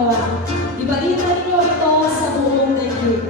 ginagawa. Ibalitan niyo ito sa buong daigdig.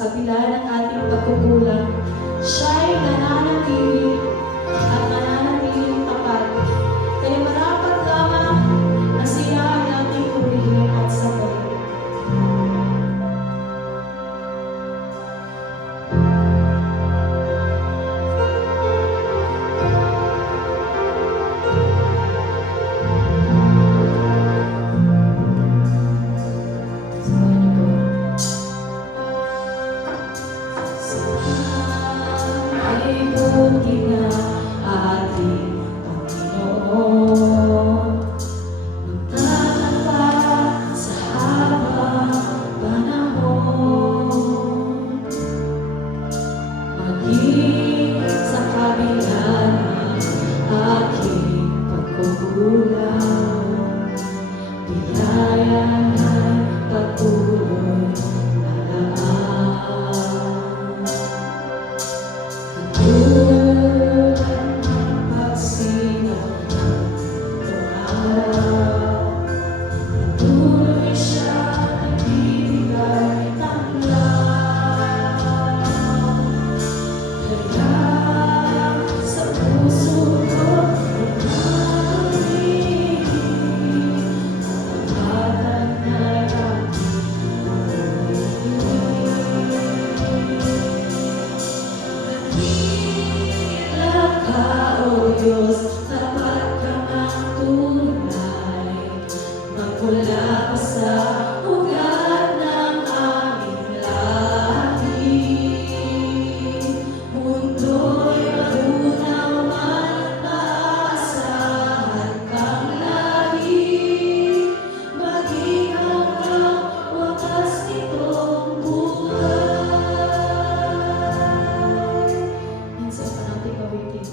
kabila ng ating pagkukulang, siya'y nananatili at mananatiling tapat. Kaya marapat lamang na siya ay ating purihin at sabayin. Ay buti na ating Panginoon, magtatapat sa habang panahon, maging sa kabila ng aking pagkukulang, biyaya ng patuloy na laan. Katulad ng pagsikat ng araw, patuloy siya nagbibigay tanglaw. Kaya sa puso ko ay marinig ang tatapatan na ka, O Diyos, tapat ka ng tunay, magmula pa sa ugat ng aming lahi. Mundo'y magunaw man, maasahan kang lagi, maging hanggang wakas nitong buhay. Minsan pa natin kawitin.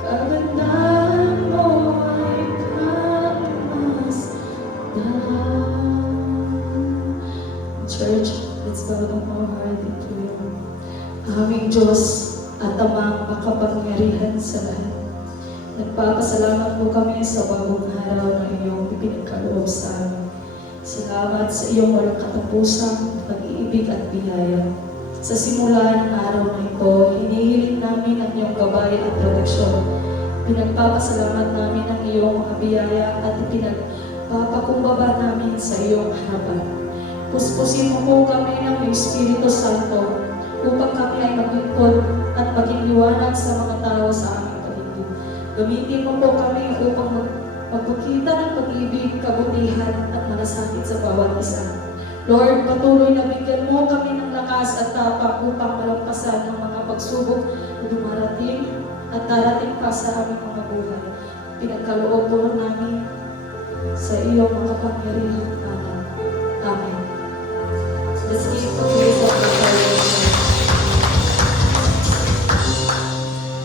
Kagandahan mo ay pagmasdan. Church, let's bow down our heart into you. Aming Diyos at Amang makapangyarihan sa lahat. Nagpapasalamat po kami sa bagong araw na iyong ipinagkaloob sa amin. Salamat sa iyong walang katapusang pag-iibig at biyaya. Sa simula ng araw na ito, hinihiling namin ang iyong gabay at proteksyon. Pinagpapasalamat namin ang iyong mga biyaya at ipinagpapakumbaba namin sa iyong harapan. Puspusin mo po kami ng iyong Espiritu Santo upang kami ay maglingkod at maging liwanag sa mga tao sa aming paligid. Gamitin mo po kami upang magpakita ng pag-ibig, kabutihan at malasakit sa bawat isa. Lord, patuloy na bigyan mo kami ng lakas at tapang upang malampasan ng mga pagsubok na dumarating at darating pa sa aming mga buhay. Pinagkaloob po namin sa iyong makapangyarihang pangalan. Amen. Let's give the praise of the Lord.